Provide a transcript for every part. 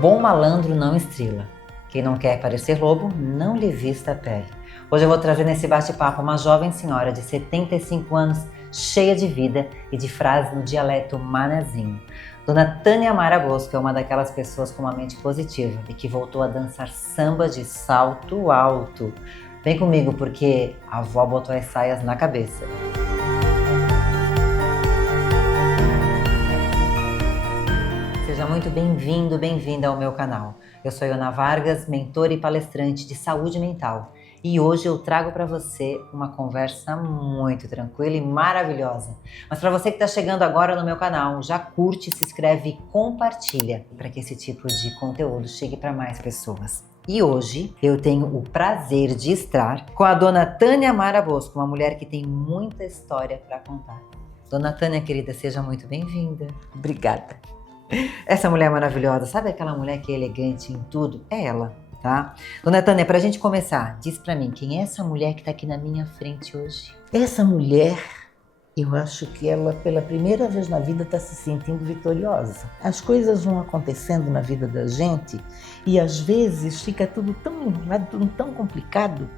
bom malandro não estrila. Quem não quer parecer lobo, não lhe vista a pele. Hoje eu vou trazer nesse bate-papo uma jovem senhora de 75 anos, cheia de vida e de frases no dialeto manezinho. Dona Tânia Amara Bosco é uma daquelas pessoas com uma mente positiva e que voltou a dançar samba de salto alto. Vem comigo porque a avó botou as saias na cabeça. Seja muito bem-vindo, bem-vinda ao meu canal. Eu sou Iona Vargas, mentora e palestrante de saúde mental. E hoje eu trago para você uma conversa muito tranquila e maravilhosa. Mas para você que está chegando agora no meu canal, já curte, se inscreve e compartilha para que esse tipo de conteúdo chegue para mais pessoas. E hoje eu tenho o prazer de estar com a Dona Tânia Amara Bosco, uma mulher que tem muita história para contar. Dona Tânia, querida, seja muito bem-vinda. Obrigada. Essa mulher maravilhosa, sabe aquela mulher que é elegante em tudo? É ela, tá? Dona Tânia, pra gente começar, diz pra mim, quem é essa mulher que tá aqui na minha frente hoje? Essa mulher, eu acho que ela pela primeira vez na vida está se sentindo vitoriosa. As coisas vão acontecendo na vida da gente e às vezes fica tudo tão enrolado, tudo tão complicado.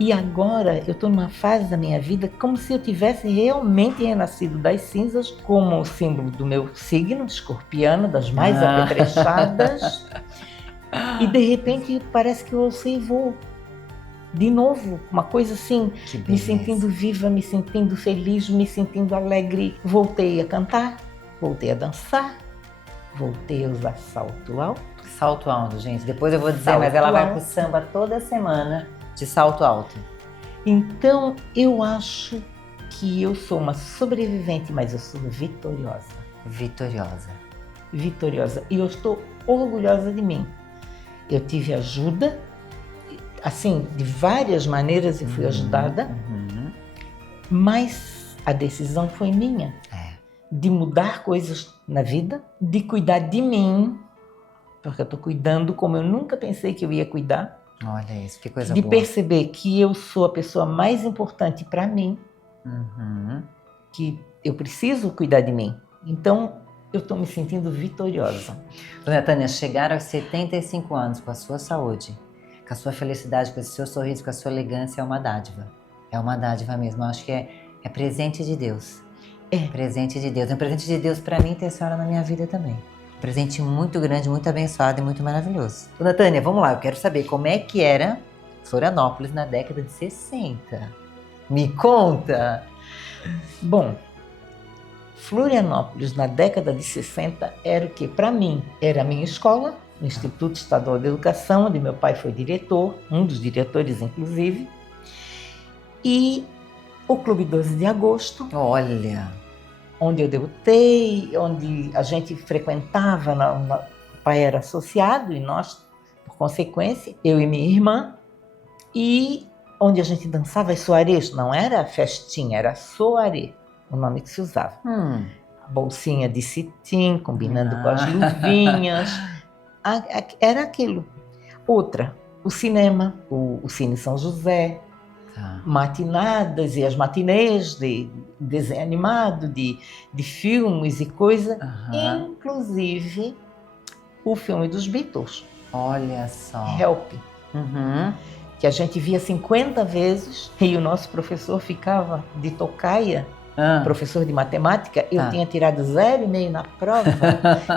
E agora eu estou numa fase da minha vida como se eu tivesse realmente renascido das cinzas, como o símbolo do meu signo, escorpiana, das mais apetrechadas. E de repente parece que eu alcei e vou. De novo, uma coisa assim, me sentindo viva, me sentindo feliz, me sentindo alegre. Voltei a cantar, voltei a dançar, voltei a usar salto alto. Salto alto, gente. Depois eu vou dizer, Salto mas ela vai alto. pro samba toda semana de salto alto. Então, eu acho que eu sou uma sobrevivente, mas eu sou vitoriosa. Vitoriosa. Vitoriosa. E eu estou orgulhosa de mim. Eu tive ajuda, assim, de várias maneiras eu fui ajudada, mas a decisão foi minha. De mudar coisas na vida, de cuidar de mim, porque eu estou cuidando como eu nunca pensei que eu ia cuidar. Olha isso, que coisa de boa. perceber que eu sou a pessoa mais importante para mim, que eu preciso cuidar de mim. Então, eu estou me sentindo vitoriosa. Dona Tânia, chegar aos 75 anos com a sua saúde, com a sua felicidade, com o seu sorriso, com a sua elegância, é uma dádiva. É uma dádiva mesmo. Eu acho que é presente de Deus. É. Presente de Deus. É um presente de Deus para mim ter a senhora na minha vida também. Um presente muito grande, muito abençoado e muito maravilhoso. Dona Tânia, vamos lá. Eu quero saber como é que era Florianópolis na década de 60. Me conta! Bom, Florianópolis na década de 60 era o que? Para mim, era a minha escola, o Instituto Estadual de Educação, onde meu pai foi diretor, um dos diretores inclusive, e o Clube 12 de Agosto. Olha! Onde eu debutei, onde a gente frequentava, o pai era associado e nós, por consequência, eu e minha irmã, e onde a gente dançava as soirées, não era festinha, era soirée, o nome que se usava. A bolsinha de cetim, combinando com as luvinhas, era aquilo. Outra, o cinema, o Cine São José, matinadas e as matinês de desenho animado, de filmes e coisa, inclusive o filme dos Beatles. Olha só. Help. Que a gente via 50 vezes e o nosso professor ficava de tocaia, professor de matemática. Eu tinha tirado 0,5 na prova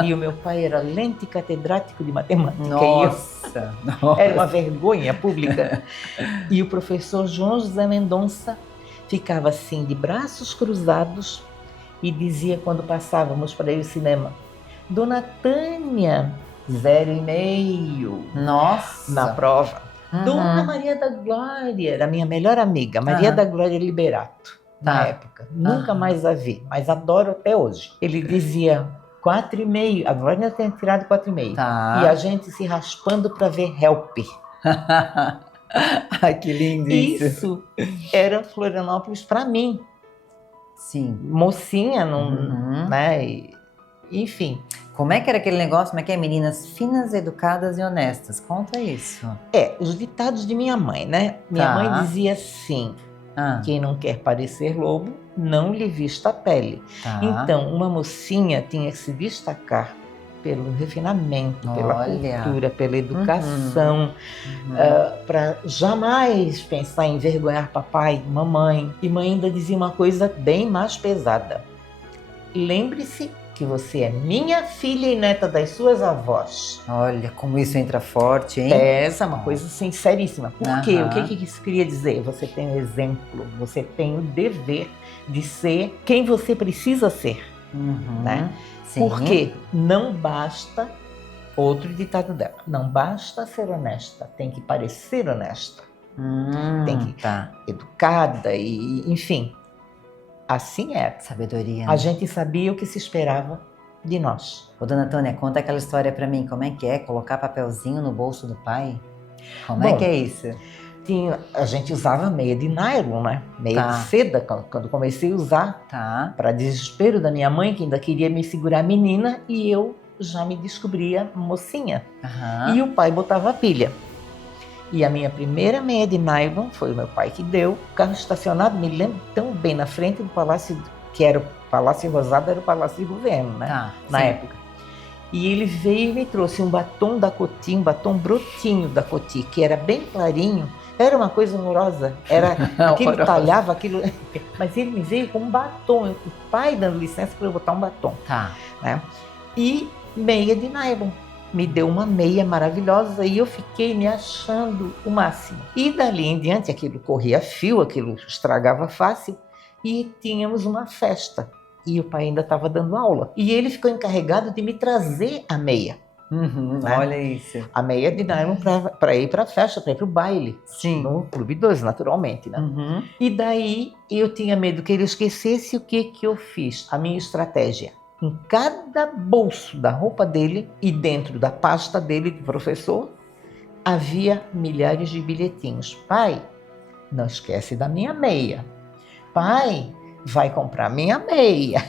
e o meu pai era lente catedrático de matemática. Nossa! Era uma vergonha pública. E o professor João José Mendonça ficava assim, de braços cruzados, e dizia quando passávamos para ir ao cinema: Dona Tânia, 0,5. Nossa! Na prova. Dona Maria da Glória, era a minha melhor amiga, Maria da Glória Liberato, na época. Nunca mais a vi, mas adoro até hoje. Ele dizia 4,5, a Glória tinha tirado 4,5. E a gente se raspando para ver Help. Ai, que lindo isso. Isso era Florianópolis para mim. Sim. Mocinha, né? Enfim. Como é que era aquele negócio? Como é que é? Meninas finas, educadas e honestas. Conta isso. Os ditados de minha mãe, né? Minha mãe dizia assim: quem não quer parecer lobo, não lhe vista a pele. Então, uma mocinha tinha que se destacar pelo refinamento, pela Olha. cultura, pela educação, para jamais pensar em envergonhar papai, mamãe. E mãe ainda dizia uma coisa bem mais pesada. Lembre-se que você é minha filha e neta das suas avós. Olha, como isso entra forte, hein? Essa é uma coisa sinceríssima. Por quê? Aham. O que isso queria dizer? Você tem o exemplo, você tem o dever de ser quem você precisa ser. Né? Sim. Porque não basta, outro ditado dela, não basta ser honesta, tem que parecer honesta. Tem que educada e, enfim, assim é. Sabedoria. A gente sabia o que se esperava de nós. Ô, dona Tânia, conta aquela história pra mim. Como é que é colocar papelzinho no bolso do pai? Como é que é isso? A gente usava meia de nylon, né? Meia de seda, quando comecei a usar. Para desespero da minha mãe, que ainda queria me segurar menina, e eu já me descobria mocinha. E o pai botava a pilha. E a minha primeira meia de nylon foi o meu pai que deu. O carro estacionado, me lembro tão bem, na frente do palácio, que era o Palácio Rosado, era o Palácio de Governo, né? Na época. E ele veio e me trouxe um batom da Coty, um batom brotinho da Coty, que era bem clarinho. Era uma coisa horrorosa. Era aquilo talhava, aquilo. Mas ele me veio com um batom. O pai dando licença para eu botar um batom. Né? E meia de nylon. Me deu uma meia maravilhosa e eu fiquei me achando o máximo. E dali em diante aquilo corria fio, aquilo estragava fácil. E tínhamos uma festa. E o pai ainda estava dando aula. E ele ficou encarregado de me trazer a meia. Né? Olha isso. A meia de nylon para ir para a festa, para ir para o baile. Sim. No Clube 2, naturalmente. Né? E daí eu tinha medo que ele esquecesse. O que eu fiz? A minha estratégia. Em cada bolso da roupa dele e dentro da pasta dele de professor, havia milhares de bilhetinhos. Pai, não esquece da minha meia. Pai, vai comprar minha meia.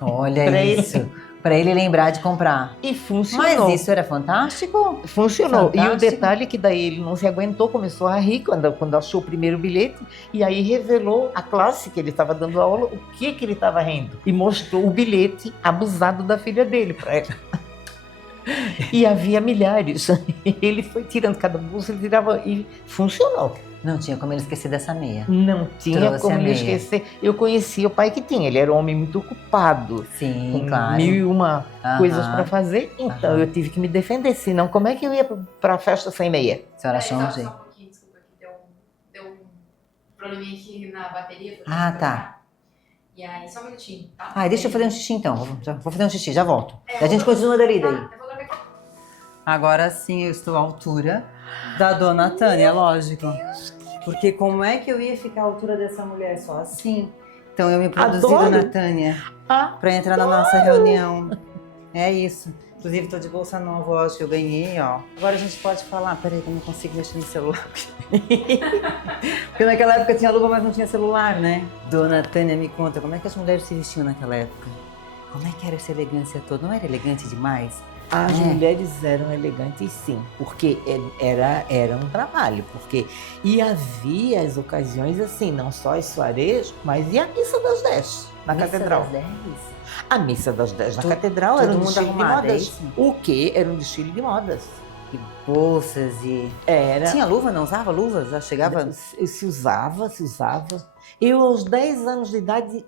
Olha isso. Para ele lembrar de comprar. E funcionou. Mas isso era fantástico? Funcionou. Fantástico. E o detalhe é que daí ele não se aguentou, começou a rir quando achou o primeiro bilhete. E aí revelou a classe que ele estava dando aula, o que ele estava rindo. E mostrou o bilhete abusado da filha dele para ela. E havia milhares. Ele foi tirando cada bolsa, ele tirava e funcionou. Não tinha como ele esquecer dessa meia. Não tinha como ele esquecer. Eu conhecia o pai que tinha, ele era um homem muito ocupado. Sim, com claro. 1001 coisas para fazer, então eu tive que me defender, senão como é que eu ia para a festa sem meia? A senhora achou um jeito. Só um pouquinho, desculpa, que deu um probleminha aqui na bateria. Tá. E aí, só um minutinho, tá? Deixa eu fazer um xixi então, vou fazer um xixi, já volto. A gente continua dali daí. Eu vou trocar aqui. Agora sim eu estou à altura da dona Tânia, lógico. Porque como é que eu ia ficar à altura dessa mulher só assim? Então eu me produzi, dona Tânia, para entrar na nossa reunião. É isso. Inclusive estou de bolsa nova, eu acho que eu ganhei, ó. Agora a gente pode falar, peraí que eu não consigo mexer no celular. Porque naquela época tinha luva, mas não tinha celular, né? Dona Tânia, me conta, como é que as mulheres se vestiam naquela época? Como é que era essa elegância toda? Não era elegante demais? As mulheres eram elegantes, sim, porque era um trabalho, e havia as ocasiões assim, não só as soirées, mas e a missa das 10 na catedral. Das 10? A missa das 10 na catedral era um desfile de modas. O quê? Era um desfile de modas. E bolsas e... Tinha luva? Não usava luvas? Já chegava... Se usava. Eu, aos 10 anos de idade,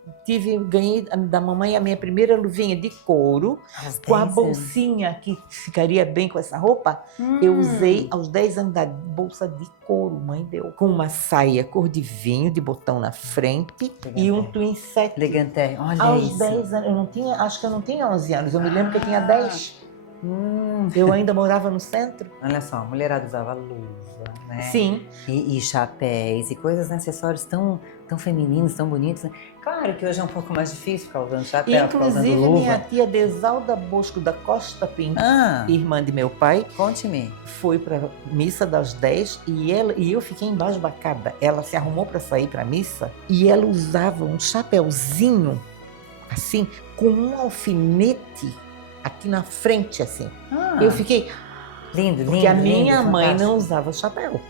ganhei da mamãe a minha primeira luvinha de couro, com a bolsinha que ficaria bem com essa roupa. Eu usei aos 10 anos de idade, bolsa de couro, mãe deu. Com uma saia cor de vinho, de botão na frente, e um twin set. Elegante, olha aos isso. 10 anos, acho que eu não tinha 11 anos, eu me lembro que eu tinha 10. Eu ainda morava no centro. Olha só, a mulherada usava luva, né? Sim. E chapéus, e coisas, acessórios tão femininos, tão bonitos. Né? Claro que hoje é um pouco mais difícil ficar usando chapéu, ficar usando Inclusive, luva. minha tia Desalda Bosco da Costa Pinto, irmã de meu pai, conte-me, foi para missa das 10 e eu fiquei embasbacada. Ela se arrumou para sair para missa e ela usava um chapéuzinho, assim, com um alfinete aqui na frente, assim. Eu fiquei... Lindo, porque a minha mãe fantástico. não usava chapéu.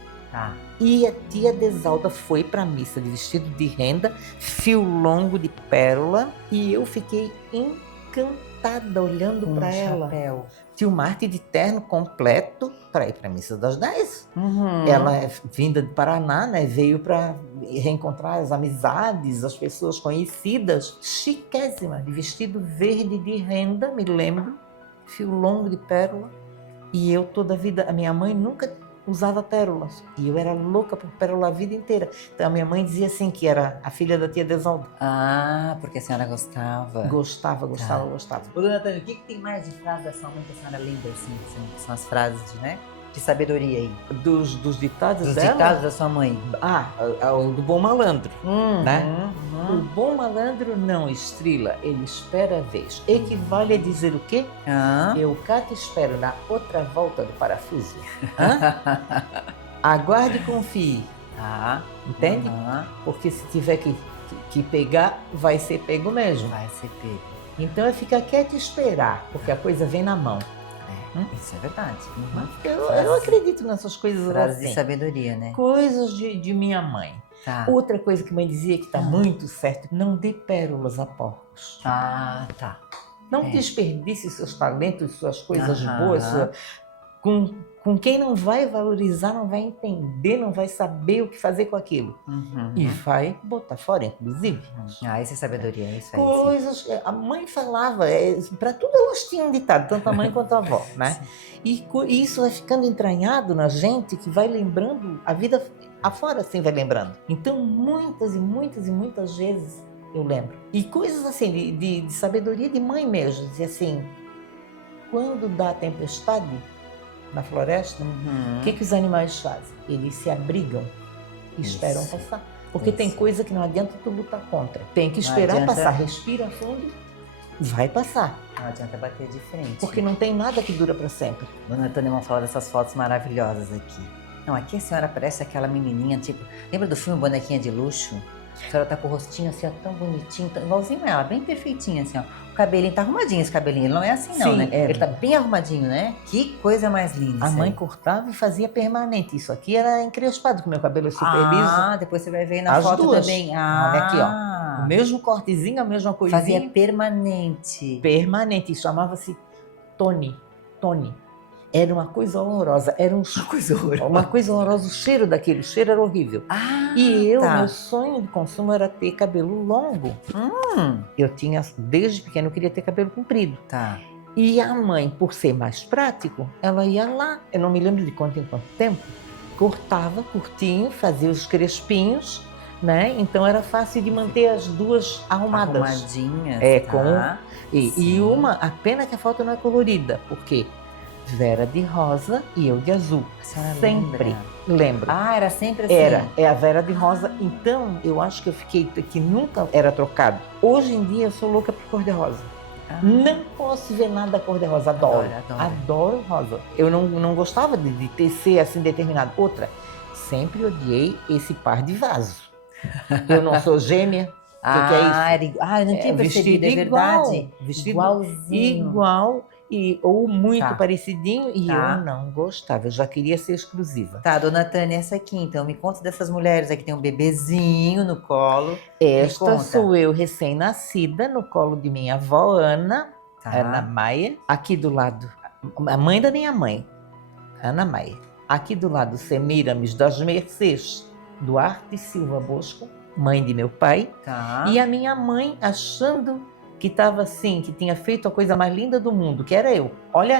E a tia Desalda foi para a missa de vestido de renda, fio longo de pérola, e eu fiquei encantada sentada olhando para ela. Chapéu. Tio Marte de terno completo para ir para a missa das 10. Uhum. Ela é vinda de Paraná, né? Veio para reencontrar as amizades, as pessoas conhecidas. Chiquésima, de vestido verde de renda, me lembro. Fio longo de pérola. E eu toda a vida, a minha mãe nunca usava pérolas. E eu era louca por pérola a vida inteira. Então a minha mãe dizia assim que era a filha da tia Desalda. Ah, porque a senhora gostava. Gostava. Ô, dona Tânia, o que tem mais de frase da sua mãe que a senhora lembra, assim, que são as frases de sabedoria aí? Dos ditados Dos dela? ditados da sua mãe. O do bom malandro. Né? O Uhum. bom malandro não estrila, ele espera a vez. Equivale a dizer o quê? Ah. Eu cá te espero na outra volta do parafuso. Hã? Aguarde e confie. Tá. Entende? Aham. Porque se tiver que pegar, vai ser pego mesmo. Vai ser pego. Então é ficar quieto e esperar, porque a coisa vem na mão. Isso é verdade. Uhum. Eu acredito nessas coisas Frases de assim. sabedoria, né? Coisas de minha mãe. Tá. Outra coisa que mãe dizia que está muito certo, não dê pérolas a porcos. Ah, tá. Não desperdice seus talentos, suas coisas Aham. boas. Com quem não vai valorizar, não vai entender, não vai saber o que fazer com aquilo. Uhum. E vai botar fora, inclusive. Ah, isso é sabedoria, é isso aí. sim. Coisas, a mãe falava, para tudo elas tinham ditado, tanto a mãe quanto a avó, né? E isso vai ficando entranhado na gente, que vai lembrando, a vida afora assim vai lembrando. Então muitas e muitas vezes eu lembro. E coisas assim, de sabedoria de mãe mesmo, dizia assim, quando dá tempestade na floresta, Uhum. o que os animais fazem? Eles se abrigam e Isso. esperam passar. Porque tem Isso. coisa que não adianta tu lutar contra. Tem que Não esperar adianta. passar, respira fundo, vai passar. Não adianta bater de frente. Porque não tem nada que dura para sempre. Dona Tânia, vamos falar dessas fotos maravilhosas aqui. Não, aqui a senhora parece aquela menininha, tipo... Lembra do filme Bonequinha de Luxo? A senhora tá com o rostinho assim, ó, tão bonitinho, igualzinho ela, bem perfeitinha assim, ó. O cabelinho tá arrumadinho, esse cabelinho. Ele não é assim não, Sim, né? é. Ele tá bem arrumadinho, né? Que coisa mais linda. A isso mãe aí. cortava e fazia permanente. Isso aqui era encrespado, que meu cabelo é super liso. Ah, depois você vai ver na As foto duas. também. Olha aqui, Ah, O mesmo cortezinho, a mesma coisinha. fazia permanente. Permanente. Isso chamava-se Tony. Era uma coisa horrorosa. Era uma coisa horrorosa. O cheiro daquele, o cheiro era horrível. Ah, E eu, tá. meu sonho de consumo era ter cabelo longo. Eu tinha, desde pequeno, eu queria ter cabelo comprido. Tá. E a mãe, por ser mais prático, ela ia lá, eu não me lembro de quanto em quanto tempo, cortava curtinho, fazia os crespinhos, né? Então era fácil de manter as duas arrumadas. Arrumadinhas. É, tá. E Sim. uma, a pena que a foto não é colorida, porque Vera de rosa e eu de azul. A senhora Sempre lembra? lembro. Ah, era sempre assim? É a Vera de rosa. Então, eu acho que eu fiquei, que nunca era trocado. Hoje em dia, eu sou louca por cor-de-rosa. Ah, Não posso ver nada cor-de-rosa, adoro. Adoro rosa. Eu não gostava de tecer assim determinado. Outra, sempre odiei esse par de vaso. Eu não sou gêmea. O que é isso? Eu não tinha percebido, é verdade. Vestido Igualzinho. igual, ou muito Tá. parecidinho, e Tá. eu não gostava. Eu já queria ser exclusiva. Tá, dona Tânia, essa aqui, então, me conta dessas mulheres aqui, tem um bebezinho no colo. Esta conta. sou eu, recém-nascida, no colo de minha avó Ana, Tá. Ana Maia. Aqui do lado, a mãe da minha mãe, Ana Maia. Aqui do lado, Semiramis das Mercês, Duarte Silva Bosco, mãe de meu pai. Tá. E a minha mãe achando que estava assim, que tinha feito a coisa mais linda do mundo, que era eu. Olha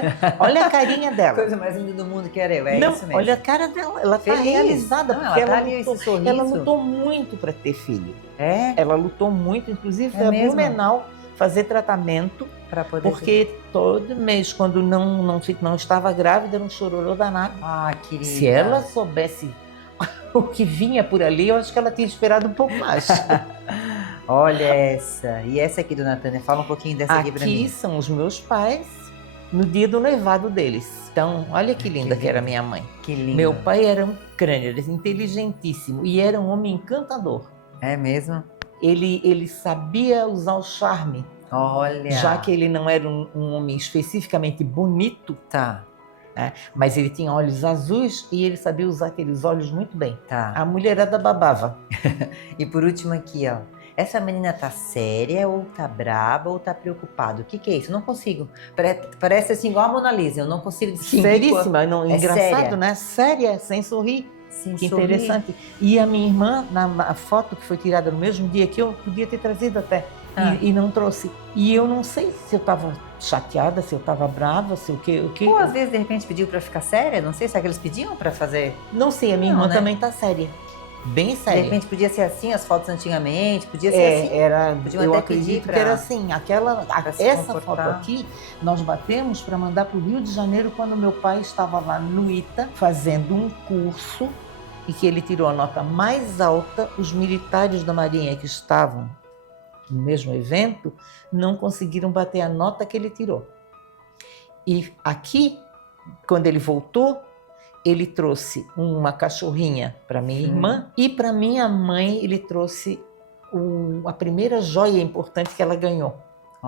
a carinha dela. Coisa mais linda do mundo que era eu, é Não, isso mesmo. olha a cara dela, ela está Feliz. realizada, Não, porque ela tá ali, esse sorriso. ela lutou muito para ter filho. É? Ela lutou muito, inclusive É foi a mesmo? Blumenau fazer tratamento, Pra poder... porque todo mês, quando não estava grávida, era um chororô danado. Ah, querida. Se ela soubesse o que vinha por ali, eu acho que ela tinha esperado um pouco mais. Olha essa. E essa aqui, dona Tânia, fala um pouquinho dessa aqui pra Aqui mim. são os meus pais no dia do noivado deles. Então, olha que linda que era linda. minha mãe. Que lindo. Meu pai era um crânio, era inteligentíssimo e era um homem encantador. É mesmo? Ele sabia usar o charme, Olha. já que ele não era um homem especificamente bonito, Tá, mas ele tinha olhos azuis e ele sabia usar aqueles olhos muito bem. tá. A mulherada babava. E por último aqui, ó. essa menina tá séria, ou tá braba, ou tá preocupada? O que que é isso? Eu não consigo. Parece assim, igual a Mona Lisa, eu não consigo distinguir. Seríssima, não, É engraçado, séria. né? Séria, sem sorrir. Sim, Que sorri. interessante. E a minha irmã, na foto que foi tirada no mesmo dia que eu, podia ter trazido até, e não trouxe. E eu não sei se eu estava chateada, se eu estava brava, se o que. Ou às vezes, de repente, pediu pra ficar séria, não sei, será que eles pediam pra fazer? Não sei, a minha Não, irmã né? também tá séria. Bem De séria. repente podia ser assim, as fotos antigamente, podia ser assim. Era, Podiam eu até acredito pedir que pra- era assim. se Essa comportar. foto aqui, nós batemos para mandar para o Rio de Janeiro quando meu pai estava lá no ITA fazendo um curso e que ele tirou a nota mais alta. Os militares da Marinha que estavam no mesmo evento não conseguiram bater a nota que ele tirou. E aqui, quando ele voltou, ele trouxe uma cachorrinha para minha irmã e para minha mãe ele trouxe a primeira joia importante que ela ganhou,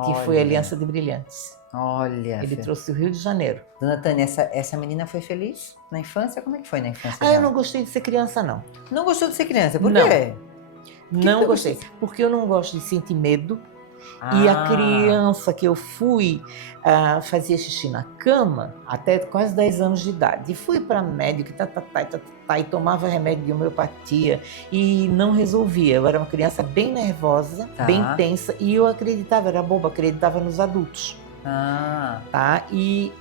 que foi a Aliança de Brilhantes. Olha, Ele filha. trouxe o Rio de Janeiro. Dona Tânia, essa menina foi feliz na infância? Como é que foi na infância Ah, eu dela? não gostei de ser criança, não. Não gostou de ser criança, por Não. quê? Não que gostei, porque eu não gosto de sentir medo. E a criança que eu fui fazia xixi na cama até quase 10 anos de idade. E fui para médico e tomava remédio de homeopatia e não resolvia. Eu era uma criança bem nervosa, Tá. bem tensa, e eu acreditava, era boba, acreditava nos adultos. Tá? E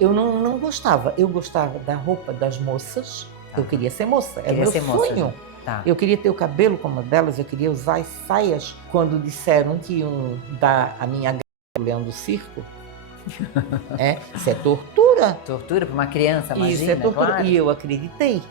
eu não gostava. Eu gostava da roupa das moças. Tá. Eu queria ser moça, era Queria meu ser moça, sonho. Tá. Eu queria ter o cabelo como a delas, eu queria usar as saias. Quando disseram que iam dar a minha gata ao leão do circo, isso é tortura. Tortura para uma criança, imagina, Isso é tortura. claro. E eu acreditei.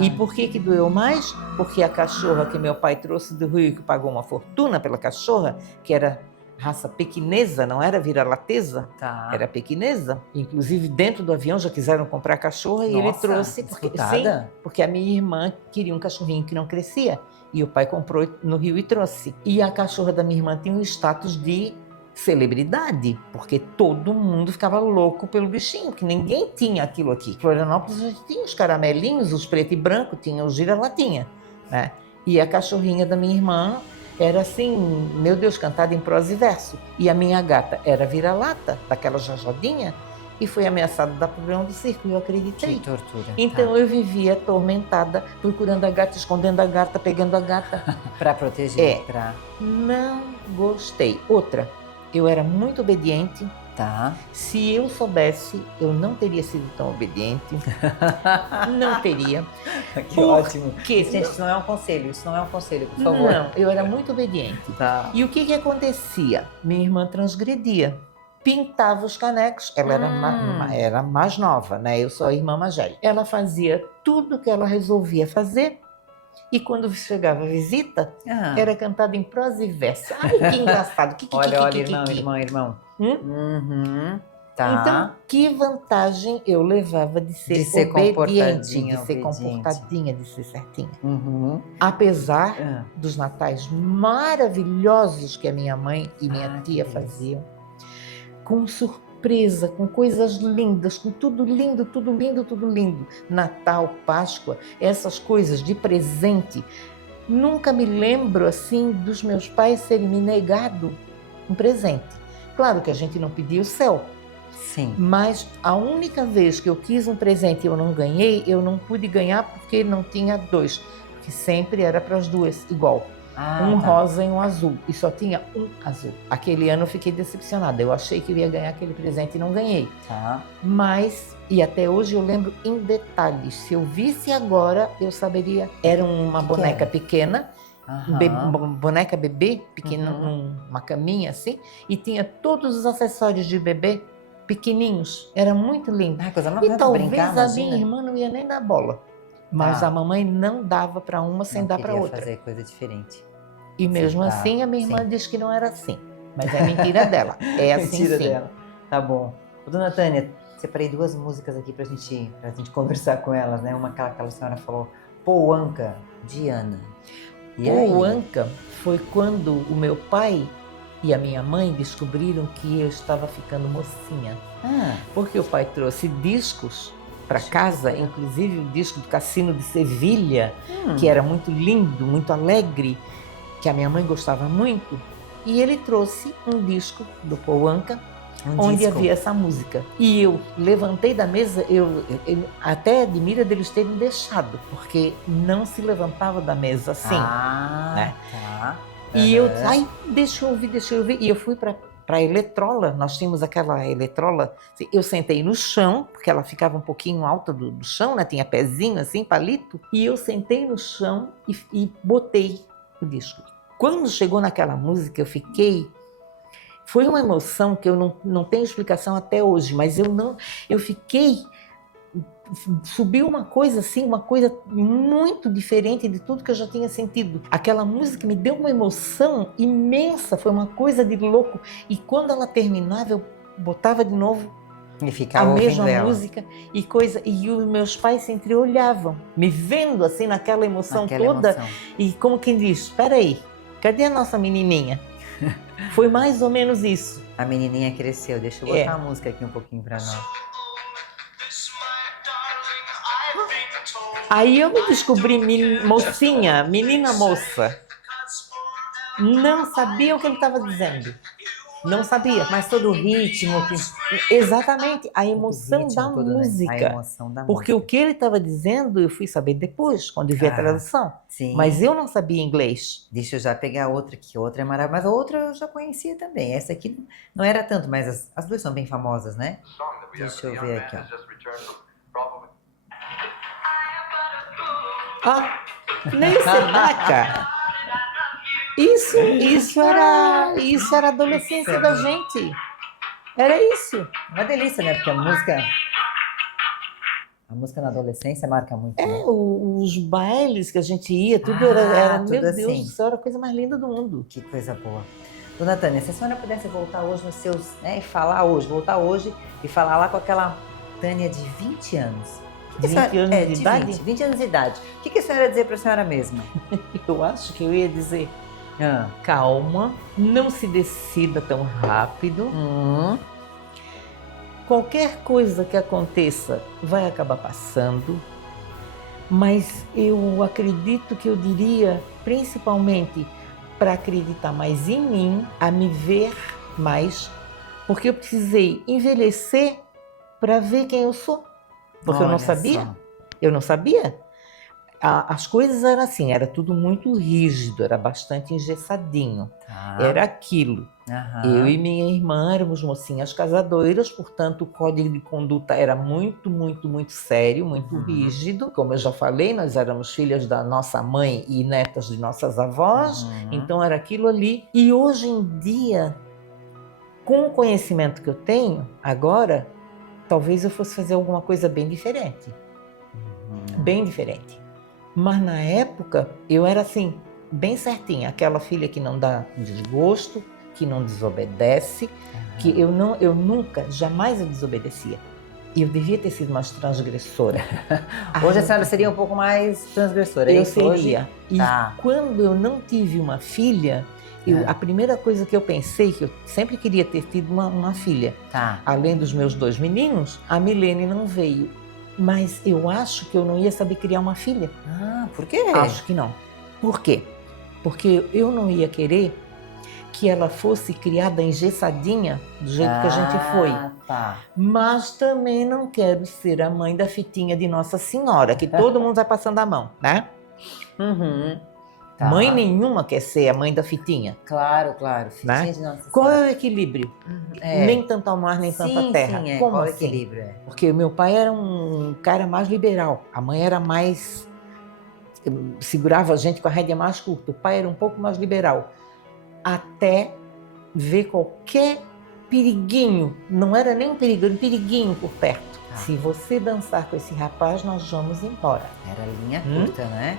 E por que doeu mais? Porque a cachorra que meu pai trouxe do Rio, que pagou uma fortuna pela cachorra, que era raça pequinesa, não era vira-latesa, Tá. era pequinesa. Inclusive, dentro do avião já quiseram comprar cachorra e ele Nossa, trouxe. disputada? Porque a minha irmã queria um cachorrinho que não crescia. E o pai comprou no Rio e trouxe. E a cachorra da minha irmã tinha um status de celebridade, porque todo mundo ficava louco pelo bichinho, que ninguém tinha aquilo aqui. Em Florianópolis a gente tinha os caramelinhos, os preto e branco, tinha os gira-latinha, né? E a cachorrinha da minha irmã era assim, meu Deus, cantada em prosa e verso. E a minha gata era vira-lata, daquela jajadinha, e foi ameaçada de dar problema do circo, e eu acreditei. Que tortura. Então eu vivia atormentada, procurando a gata, escondendo a gata, pegando a gata. Para proteger. Não gostei. Outra, eu era muito obediente. Tá. Se eu soubesse, eu não teria sido tão obediente. Não teria. Que ótimo. Porque Gente, isso não é um conselho, por favor. não, eu era muito obediente. Tá. E o que acontecia? Minha irmã transgredia. Pintava os canecos. Ela era mais nova, né? Eu sou a irmã mais velha. Ela fazia tudo que ela resolvia fazer. E quando chegava a visita, era cantada em prosa e verso. Ai, que engraçado. Olha, irmão. Tá. Então, que vantagem eu levava de ser obediente, de ser comportadinha, de ser certinha. Apesar dos natais maravilhosos que a minha mãe e minha tia faziam, com surpresa, com coisas lindas, com tudo lindo, tudo lindo, tudo lindo. Natal, Páscoa, essas coisas de presente. Nunca me lembro, assim, dos meus pais terem me negado um presente. Claro que a gente não pedia o céu. Sim. Mas a única vez que eu quis um presente e eu não ganhei, eu não pude ganhar porque não tinha dois. Porque sempre era para as duas igual. Um rosa e um azul. E só tinha um azul. Aquele ano eu fiquei decepcionada. Eu achei que eu ia ganhar aquele presente e não ganhei. Tá. Mas, e até hoje eu lembro em detalhes. Se eu visse agora, eu saberia. Era uma boneca pequena. Boneca bebê, pequena, uma caminha assim. E tinha todos os acessórios de bebê pequenininhos. Era muito lindo. Coisa E talvez a minha irmã não ia nem dar bola. Mas a mamãe não dava para uma sem dar para outra. Fazer coisa diferente. E mesmo assim a minha irmã diz que não era assim. Mas é mentira dela. É assim Mentira sim. dela. Tá bom. Dona Tânia, separei duas músicas aqui pra gente conversar com elas, né? Uma que aquela senhora falou, Pouanca, de Ana. Pouanca foi quando o meu pai e a minha mãe descobriram que eu estava ficando mocinha. Porque o pai trouxe discos para casa, inclusive o disco do Cassino de Sevilha, que era muito lindo, muito alegre, que a minha mãe gostava muito, e ele trouxe um disco do Paul Anka, onde havia essa música. E eu levantei da mesa, eu até admiro deles terem deixado, porque não se levantava da mesa assim. Né? Tá. E eu, deixa eu ouvir. E eu fui para a eletrola, nós tínhamos aquela eletrola, eu sentei no chão, porque ela ficava um pouquinho alta do chão, né? Tinha pezinho assim, palito, e eu sentei no chão e botei o disco. Quando chegou naquela música, eu fiquei... Foi uma emoção que eu não tenho explicação até hoje, mas eu fiquei... Subiu uma coisa assim, uma coisa muito diferente de tudo que eu já tinha sentido. Aquela música me deu uma emoção imensa, foi uma coisa de louco. E quando ela terminava, eu botava de novo E ficava a mesma ouvindo ela. música e os meus pais sempre olhavam, me vendo assim naquela emoção toda. Emoção. E como quem diz, espera aí, cadê a nossa menininha? Foi mais ou menos isso. A menininha cresceu. Deixa eu botar a música aqui um pouquinho para nós. Aí eu me descobri mocinha, menina moça. Não sabia o que ele estava dizendo. Não sabia. Mas todo o ritmo... Exatamente, a emoção da música. A emoção da Porque música. o que ele estava dizendo, eu fui saber depois, quando eu vi a tradução. Sim. Mas eu não sabia inglês. Deixa eu já pegar outra, que outra é maravilhosa. Mas a outra eu já conhecia também. Essa aqui não era tanto, mas as duas são bem famosas, né? Deixa eu ver aqui, ó. Ah, nem Sedaka. Isso era a adolescência da gente. Era isso. Uma delícia, né? Porque a música na adolescência marca muito. É, né? os bailes que a gente ia, tudo era tudo meu Deus assim. do céu, era a coisa mais linda do mundo. Que coisa boa. Dona Tânia, se a senhora pudesse voltar hoje nos seus, né, voltar hoje e falar lá com aquela Tânia de 20 anos. 20 anos de idade? 20 anos de idade. O que a senhora ia dizer para a senhora mesma? Eu acho que eu ia dizer, calma, não se decida tão rápido. Qualquer coisa que aconteça vai acabar passando, mas eu acredito que eu diria, principalmente para acreditar mais em mim, a me ver mais, porque eu precisei envelhecer para ver quem eu sou, porque eu não sabia. Eu não sabia. As coisas eram assim, era tudo muito rígido, era bastante engessadinho, era aquilo. Eu e minha irmã éramos mocinhas casadoras, portanto o código de conduta era muito, muito, muito sério, muito rígido. Como eu já falei, nós éramos filhas da nossa mãe e netas de nossas avós, então era aquilo ali. E hoje em dia, com o conhecimento que eu tenho agora, talvez eu fosse fazer alguma coisa bem diferente. Bem diferente. Mas na época eu era assim, bem certinha, aquela filha que não dá desgosto, que não desobedece, que eu nunca, jamais eu desobedecia. E eu devia ter sido mais transgressora. Hoje a senhora seria um pouco mais transgressora. Eu seria. Hoje... E quando eu não tive uma filha, a primeira coisa que eu pensei, que eu sempre queria ter tido uma filha, além dos meus 2 meninos, a Milene não veio. Mas eu acho que eu não ia saber criar uma filha. Por quê? Acho que não. Por quê? Porque eu não ia querer que ela fosse criada engessadinha do jeito que a gente foi. Mas também não quero ser a mãe da fitinha de Nossa Senhora, que todo mundo vai passando a mão, né? Mãe nenhuma quer ser a mãe da fitinha. Claro, fitinha, né? De Nossa Senhora. Qual é o equilíbrio? Nem tanto ao mar, nem tanto à terra. Como qual assim? Equilíbrio? Porque o meu pai era um cara mais liberal, a mãe era mais... segurava a gente com a rédea mais curta, o pai era um pouco mais liberal. Até ver qualquer periguinho, não era nem um perigo, era um periguinho por perto. Se você dançar com esse rapaz, nós vamos embora. Era linha curta, né?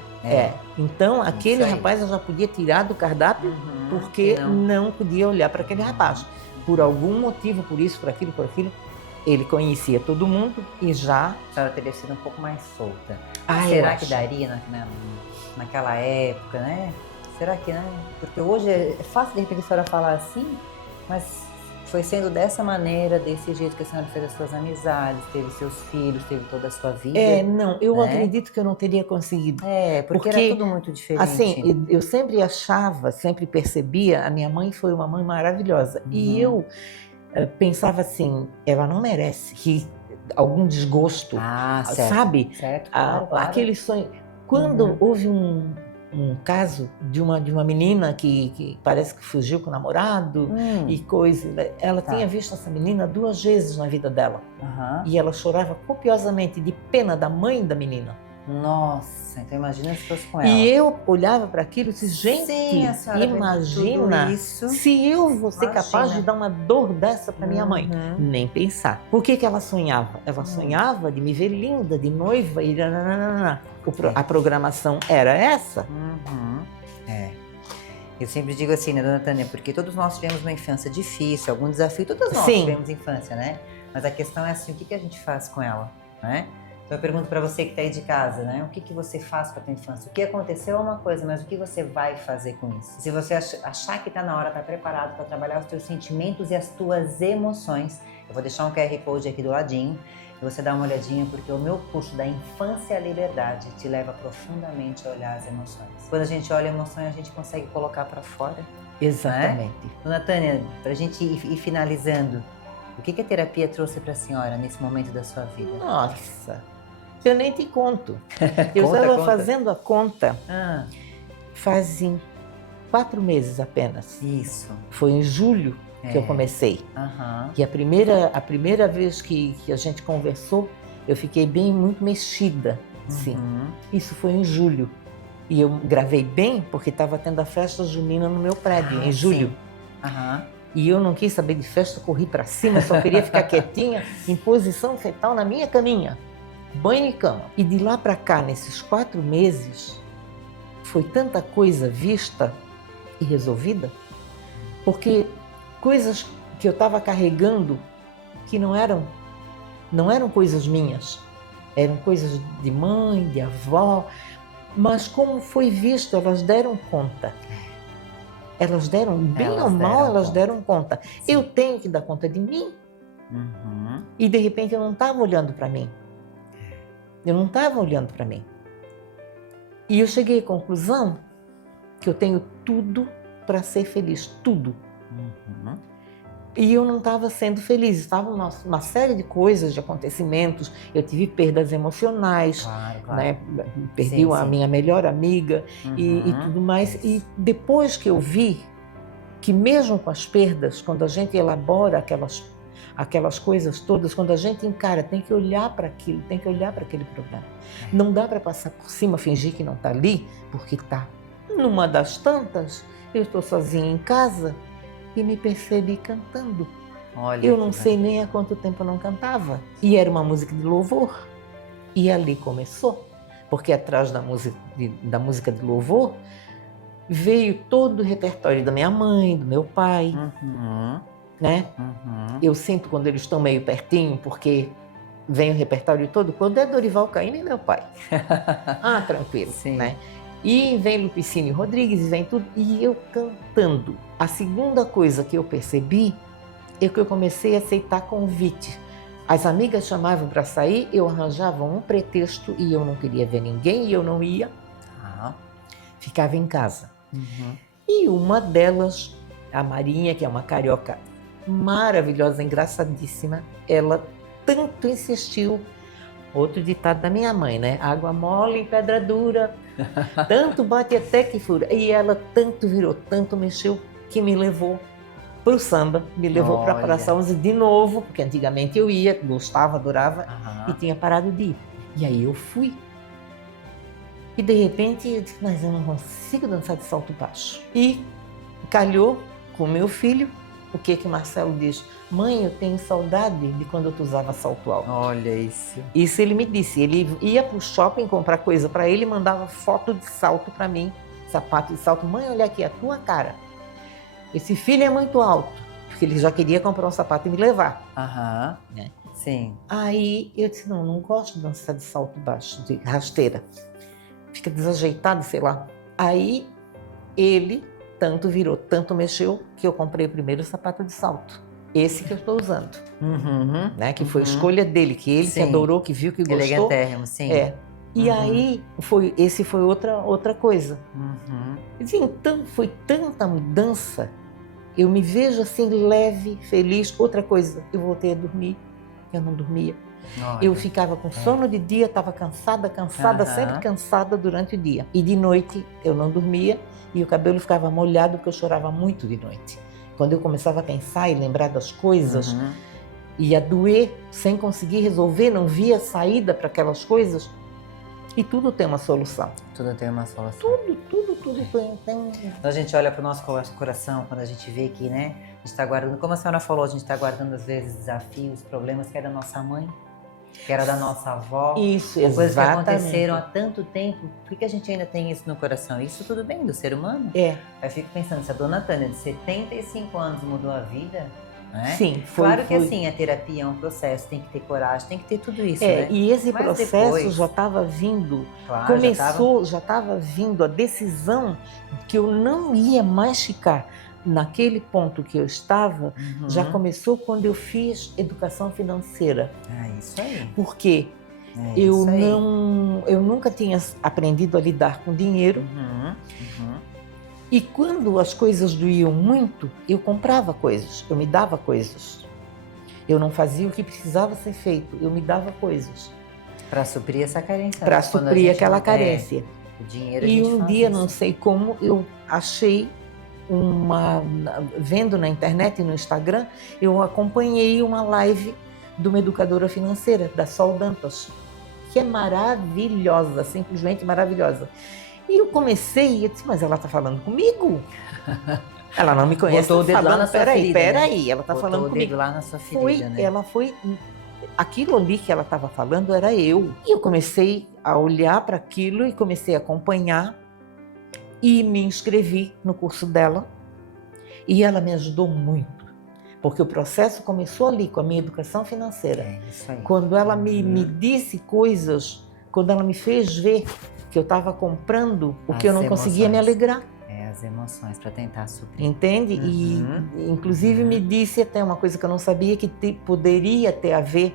Então, aquele rapaz eu já podia tirar do cardápio, porque não podia olhar para aquele rapaz. Por algum motivo, por isso, por aquilo, ele conhecia todo mundo e já... A senhora teria sido um pouco mais solta. Ah, será que daria naquela época, né? Será que não? Porque hoje é fácil de repente a senhora falar assim, mas foi sendo dessa maneira, desse jeito que a senhora fez as suas amizades, teve seus filhos, teve toda a sua vida? Não, eu né? acredito que eu não teria conseguido. Porque era tudo muito diferente. Assim, eu sempre achava, sempre percebia, a minha mãe foi uma mãe maravilhosa. E eu pensava assim, ela não merece que algum desgosto, certo. sabe? Certo, claro. Aquele sonho. Quando houve um caso de uma menina que parece que fugiu com o namorado e coisa, ela tinha visto essa menina 2 vezes na vida dela. E ela chorava copiosamente de pena da mãe da menina. Nossa, então imagina se fosse com ela. E eu olhava para aquilo e disse, gente, Sim, a senhora imagina isso. se eu vou ser capaz de dar uma dor dessa para minha mãe. Nem pensar. Por que ela sonhava? Ela sonhava de me ver linda, de noiva e a programação era essa. Eu sempre digo assim, né, dona Tânia, porque todos nós tivemos uma infância difícil, algum desafio, todos nós tivemos infância, né? Mas a questão é assim, o que a gente faz com ela, né? Então eu pergunto para você que está aí de casa, né? O que você faz com a tua infância? O que aconteceu é uma coisa, mas o que você vai fazer com isso? Se você achar que está na hora, está preparado para trabalhar os teus sentimentos e as tuas emoções, eu vou deixar um QR Code aqui do ladinho e você dá uma olhadinha, porque o meu curso da Infância à Liberdade te leva profundamente a olhar as emoções. Quando a gente olha emoções, a gente consegue colocar para fora. Exatamente. Né? Dona Tânia, para a gente ir finalizando, o que a terapia trouxe para a senhora nesse momento da sua vida? Nossa, eu nem te conto. Eu estava fazendo a conta fazem 4 meses apenas. Isso. Foi em julho que eu comecei. E a primeira vez que a gente conversou, eu fiquei muito mexida. Sim. Isso foi em julho. E eu gravei bem porque estava tendo a festa junina no meu prédio, em julho. E eu não quis saber de festa, corri para cima, só queria ficar quietinha, em posição fetal na minha caminha. Banho e cama. E de lá para cá, nesses 4 meses, foi tanta coisa vista e resolvida, porque coisas que eu estava carregando que não eram coisas minhas, eram coisas de mãe, de avó, mas como foi visto, elas deram conta. Elas deram, bem ou mal, elas deram conta. Sim. Eu tenho que dar conta de mim. E de repente eu não estava olhando para mim. Eu não estava olhando para mim. E eu cheguei à conclusão que eu tenho tudo para ser feliz, tudo. E eu não estava sendo feliz, estava uma série de coisas, de acontecimentos. Eu tive perdas emocionais, né? Perdi a minha melhor amiga e tudo mais. E depois que eu vi que mesmo com as perdas, quando a gente elabora aquelas coisas todas, quando a gente encara, tem que olhar para aquilo, tem que olhar para aquele problema. Não dá para passar por cima, fingir que não está ali, porque está. Numa das tantas, eu estou sozinha em casa e me percebi cantando. Olha, eu não sei nem há quanto tempo eu não cantava. E era uma música de louvor. E ali começou, porque atrás da música de louvor veio todo o repertório da minha mãe, do meu pai, né? Eu sinto quando eles estão meio pertinho, porque vem o repertório todo. Quando é Dorival Caymmi, meu pai. Tranquilo, né? E vem Lupicínio Rodrigues, e vem tudo, e eu cantando. A segunda coisa que eu percebi é que eu comecei a aceitar convite. As amigas chamavam para sair, eu arranjava um pretexto e eu não queria ver ninguém e eu não ia. Ficava em casa. E uma delas, a Marinha, que é uma carioca maravilhosa, engraçadíssima, ela tanto insistiu. Outro ditado da minha mãe, né? Água mole em pedra dura, tanto bate até que fura. E ela tanto virou, tanto mexeu, que me levou para o samba, me levou para a Praça 11 de novo, porque antigamente eu ia, gostava, adorava, e tinha parado de ir. E aí eu fui. E de repente eu disse, mas eu não consigo dançar de salto baixo. E calhou com meu filho, o que Marcelo diz? Mãe, eu tenho saudade de quando tu usava salto alto. Olha isso. Isso ele me disse. Ele ia para o shopping comprar coisa para ele e mandava foto de salto para mim, sapato de salto. Mãe, olha aqui, a tua cara. Esse filho é muito alto, porque ele já queria comprar um sapato e me levar. Né? Sim. Aí eu disse, não gosto de dançar de salto baixo, de rasteira. Fica desajeitado, sei lá. Aí ele tanto virou, tanto mexeu, que eu comprei o primeiro sapato de salto. esse que eu estou usando, Uhum. né? Que foi a escolha dele, que ele que Sim. adorou, que viu, que gostou. Elegantérrimo, sim. E aí, esse foi outra coisa. Assim, então, foi tanta mudança. Eu me vejo assim, leve, feliz. Outra coisa, eu voltei a dormir. Eu não dormia. Olha. Eu ficava com sono de dia, estava cansada, sempre cansada durante o dia. E de noite eu não dormia e o cabelo ficava molhado porque eu chorava muito de noite. Quando eu começava a pensar e lembrar das coisas, ia doer sem conseguir resolver, não via saída para aquelas coisas. E tudo tem uma solução. Tudo tem uma solução. Tudo tem. Então a gente olha para o nosso coração quando a gente vê que, né, a gente está guardando, como a senhora falou, a gente está guardando às vezes desafios, problemas que era da nossa mãe, que era da nossa avó. Isso, coisas que exatamente. aconteceram há tanto tempo. Por que a gente ainda tem isso no coração? Isso tudo bem do ser humano? É. Eu fico pensando, se a dona Tânia de 75 anos mudou a vida, né? Sim, Claro que assim, a terapia é um processo, tem que ter coragem, tem que ter tudo isso, né? E esse Mas processo depois, já estava vindo, claro, já estava vindo a decisão que eu não ia mais ficar naquele ponto que eu estava, já começou quando eu fiz educação financeira. É isso aí. Porque É isso aí. eu nunca tinha aprendido a lidar com dinheiro. E quando as coisas doíam muito, eu comprava coisas, eu me dava coisas. Eu não fazia o que precisava ser feito, eu me dava coisas. Para suprir essa carência. Para suprir aquela carência. O dinheiro E um dia, isso. não sei como, eu achei vendo na internet e no Instagram, eu acompanhei uma live de uma educadora financeira, da Sol Dantas, que é maravilhosa, simplesmente maravilhosa. E eu comecei, eu disse, mas ela está falando comigo? Ela não me conhece. Botou o dedo lá na sua ferida, peraí, ela está falando comigo. Botou o dedo lá na sua ferida, né? Ela foi... Aquilo ali que ela estava falando era eu. E eu comecei a olhar para aquilo e comecei a acompanhar e me inscrevi no curso dela. E ela me ajudou muito, porque o processo começou ali, com a minha educação financeira. É isso aí. Quando ela me disse coisas, quando ela me fez ver que eu estava comprando o que eu não conseguia me alegrar. As emoções, para tentar suprir. Entende? E inclusive me disse até uma coisa que eu não sabia, que poderia ter a ver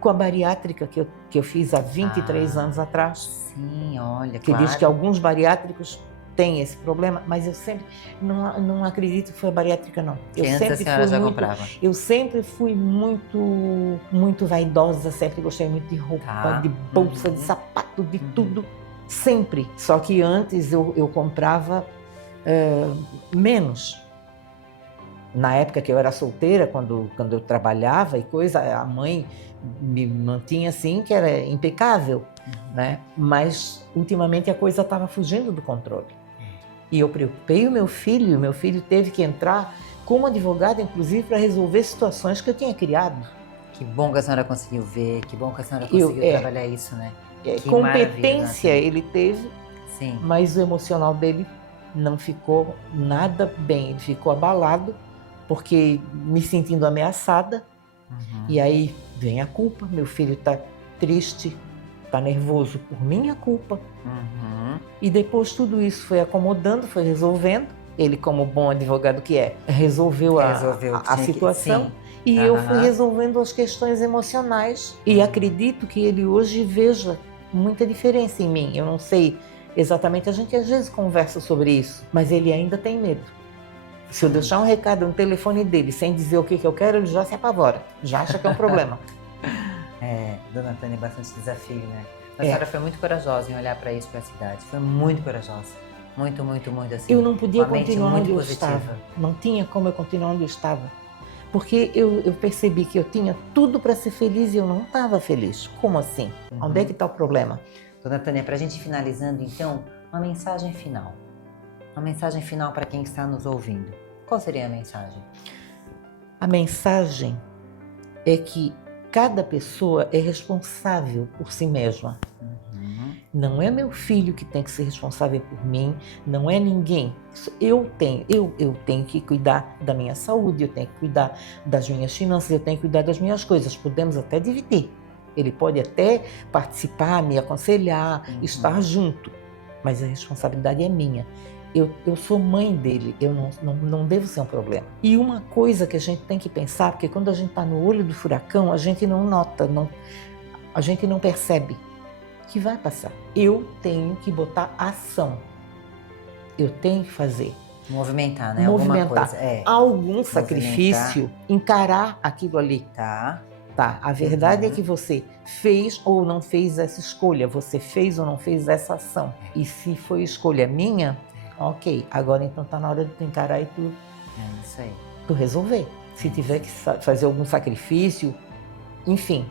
com a bariátrica que eu fiz há 23 anos atrás. Sim, olha, que diz que alguns bariátricos têm esse problema, mas eu sempre não acredito que foi a bariátrica, não. Que antes a senhora já comprava? Eu sempre fui muito vaidosa, sempre gostei muito de roupa, de bolsa, de sapato, de tudo. Sempre. Só que antes eu comprava menos. Na época que eu era solteira, quando eu trabalhava e coisa, a mãe me mantinha assim, que era impecável, né? Mas ultimamente a coisa estava fugindo do controle. E eu preocupei o meu filho teve que entrar como advogado, inclusive, para resolver situações que eu tinha criado. Que bom que a senhora conseguiu ver, que bom que a senhora conseguiu trabalhar isso, né? Competência ele teve, sim, mas o emocional dele não ficou nada bem, ele ficou abalado, porque me sentindo ameaçada, e aí vem a culpa, meu filho está triste, está nervoso por minha culpa. E depois tudo isso foi acomodando, foi resolvendo, ele como bom advogado que é, resolveu a situação. E eu fui resolvendo as questões emocionais e acredito que ele hoje veja muita diferença em mim. Eu não sei exatamente, a gente às vezes conversa sobre isso, mas ele ainda tem medo. Se eu deixar um recado no telefone dele sem dizer o que eu quero, ele já se apavora, já acha que é um problema. Dona Tânia, bastante desafio, né? A senhora foi muito corajosa em olhar para isso, para a cidade. Foi muito corajosa. Muito assim. Eu não podia continuar onde eu estava. Não tinha como eu continuar onde eu estava. Porque eu percebi que eu tinha tudo para ser feliz e eu não estava feliz. Como assim? Onde é que está o problema? Dona Tânia, para a gente finalizando, então, uma mensagem final. Uma mensagem final para quem está nos ouvindo. Qual seria a mensagem? A mensagem é que cada pessoa é responsável por si mesma. Não é meu filho que tem que ser responsável por mim, não é ninguém. Eu tenho que cuidar da minha saúde, eu tenho que cuidar das minhas finanças, eu tenho que cuidar das minhas coisas. Podemos até dividir. Ele pode até participar, me aconselhar, estar junto, mas a responsabilidade é minha. Eu sou mãe dele, eu não devo ser um problema. E uma coisa que a gente tem que pensar, porque quando a gente está no olho do furacão, a gente não nota, a gente não percebe que vai passar. Eu tenho que botar ação. Eu tenho que fazer. Movimentar, né? Movimentar. Alguma coisa. Algum sacrifício, encarar aquilo ali. Tá. Tá, a verdade é que você fez ou não fez essa escolha, você fez ou não fez essa ação. E se foi escolha minha, ok, agora então tá na hora de tu encarar e tu, isso aí. tu resolver. Se tiver que fazer algum sacrifício, enfim.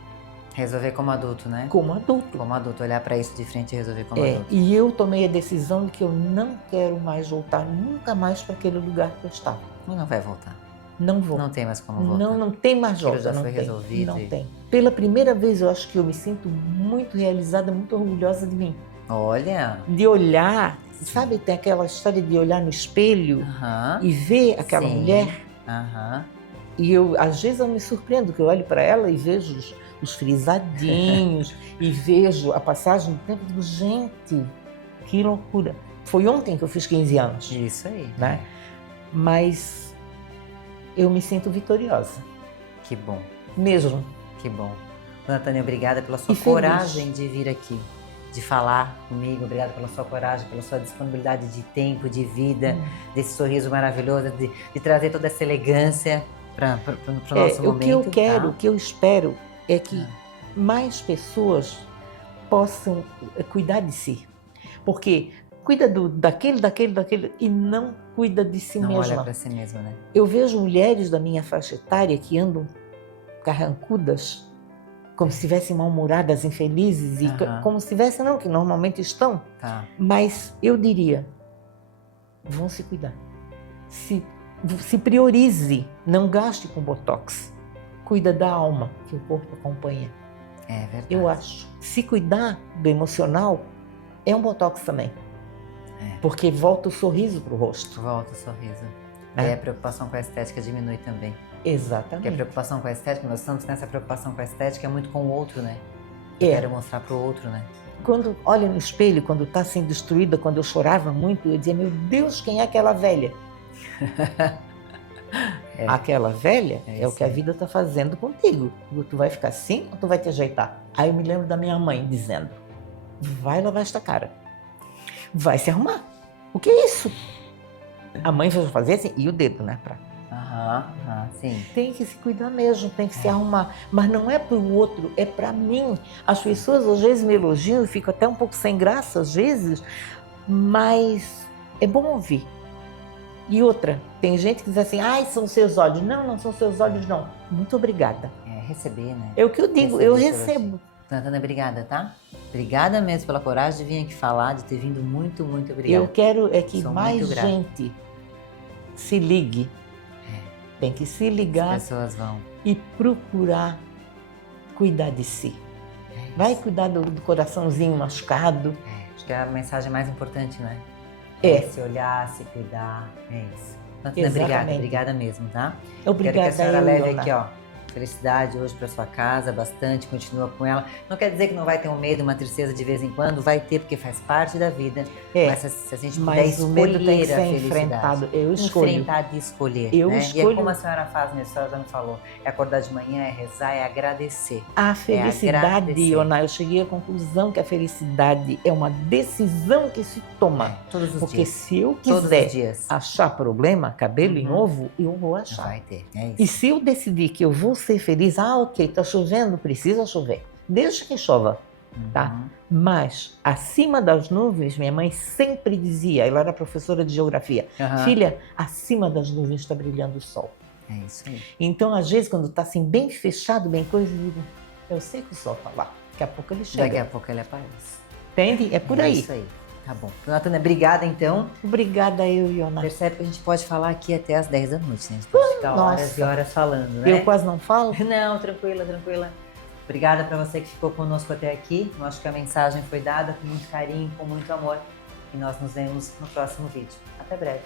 Resolver como adulto, né? Como adulto. Como adulto, olhar para isso de frente e resolver como adulto. E eu tomei a decisão de que eu não quero mais voltar nunca mais para aquele lugar que eu estava. E não vai voltar. Não vou. Não tem mais como voltar. Não tem mais volta. Já não foi tem, resolvido. Não tem. Pela primeira vez eu acho que eu me sinto muito realizada, muito orgulhosa de mim. Olha. De olhar, sabe, tem aquela história de olhar no espelho e ver aquela mulher. E eu, às vezes eu me surpreendo, que eu olho para ela e vejo os frisadinhos e vejo a passagem do tempo e digo, gente, que loucura. Foi ontem que eu fiz 15 anos. Isso aí. Né? Mas eu me sinto vitoriosa. Que bom. Mesmo. Que bom. Dona Tânia, obrigada pela sua coragem de vir aqui, de falar comigo. Obrigada pela sua coragem, pela sua disponibilidade de tempo, de vida, desse sorriso maravilhoso, de trazer toda essa elegância para o nosso momento. O que eu quero, o que eu espero é que mais pessoas possam cuidar de si. Porque cuida daquele e não cuida de si mesma. Não olha para si mesma, né? Eu vejo mulheres da minha faixa etária que andam carrancudas, como se estivessem mal-humoradas, infelizes, e como se estivessem, não, que normalmente estão. Tá. Mas eu diria, vão se cuidar. Se priorize, não gaste com botox. Cuida da alma, que o corpo acompanha. É verdade. Eu acho. Se cuidar do emocional, é um botox também. Porque volta o sorriso pro rosto. Volta o sorriso. E a preocupação com a estética diminui também. Exatamente. Porque a preocupação com a estética, nós estamos nessa preocupação com a estética é muito com o outro, né? Eu quero mostrar pro outro, né? Quando olha no espelho, quando tá sendo destruída, quando eu chorava muito, eu dizia, meu Deus, quem é aquela velha? Aquela velha é o que a vida tá fazendo contigo. Tu vai ficar assim ou tu vai te ajeitar? Aí eu me lembro da minha mãe dizendo, vai lavar esta cara. Vai se arrumar. O que é isso? A mãe vai fazer assim, e o dedo, né? Sim. Tem que se cuidar mesmo, tem que se arrumar. Mas não é para o outro, é para mim. As pessoas às vezes me elogiam, eu fico até um pouco sem graça às vezes, mas é bom ouvir. E outra, tem gente que diz assim, ai, são seus olhos. Não, não são seus olhos, não. Muito obrigada. Receber, né? É o que eu digo, eu recebo. Dona, obrigada, tá? Obrigada mesmo pela coragem de vir aqui falar, de ter vindo. Muito, muito obrigada. Eu quero que mais gente se ligue. Tem que se ligar. As pessoas vão. E procurar cuidar de si. Vai cuidar do coraçãozinho machucado. Acho que é a mensagem mais importante, né? Se olhar, se cuidar. É isso. Obrigada, obrigada mesmo, tá? Obrigada. Quero que a senhora leve aqui, ó. Felicidade hoje para sua casa, bastante, continua com ela. Não quer dizer que não vai ter um medo, uma tristeza de vez em quando, vai ter, porque faz parte da vida. Mas se a gente puder escolher o medo tem que ser a felicidade, enfrentado. Eu escolho. Enfrentar de escolher, eu né? escolho. E é como a senhora faz mesmo, a senhora já me falou. É acordar de manhã, é rezar, é agradecer. A felicidade, Ioná, eu cheguei à conclusão que a felicidade é uma decisão que se toma. Todos os dias. Porque se eu quiser achar problema, cabelo em ovo, eu vou achar. Vai ter, é isso. E se eu decidir que eu vou ser feliz, ok, tá chovendo, precisa chover. Deixa que chova, tá? Mas, acima das nuvens, minha mãe sempre dizia, ela era professora de geografia, filha, acima das nuvens está brilhando o sol. É isso aí. Então, às vezes, quando tá assim, bem fechado, bem coisa, eu digo, eu sei que o sol tá lá, daqui a pouco ele chega. Daqui a pouco ele aparece. Entende? É por aí. É isso aí. Tá bom. Dona Tânia, obrigada então. Obrigada eu, Ioná. Percebe que a gente pode falar aqui até as 10 da noite, né? A gente pode ficar horas e horas falando, né? Eu quase não falo? Não, tranquila, tranquila. Obrigada para você que ficou conosco até aqui. Eu acho que a mensagem foi dada com muito carinho, com muito amor. E nós nos vemos no próximo vídeo. Até breve.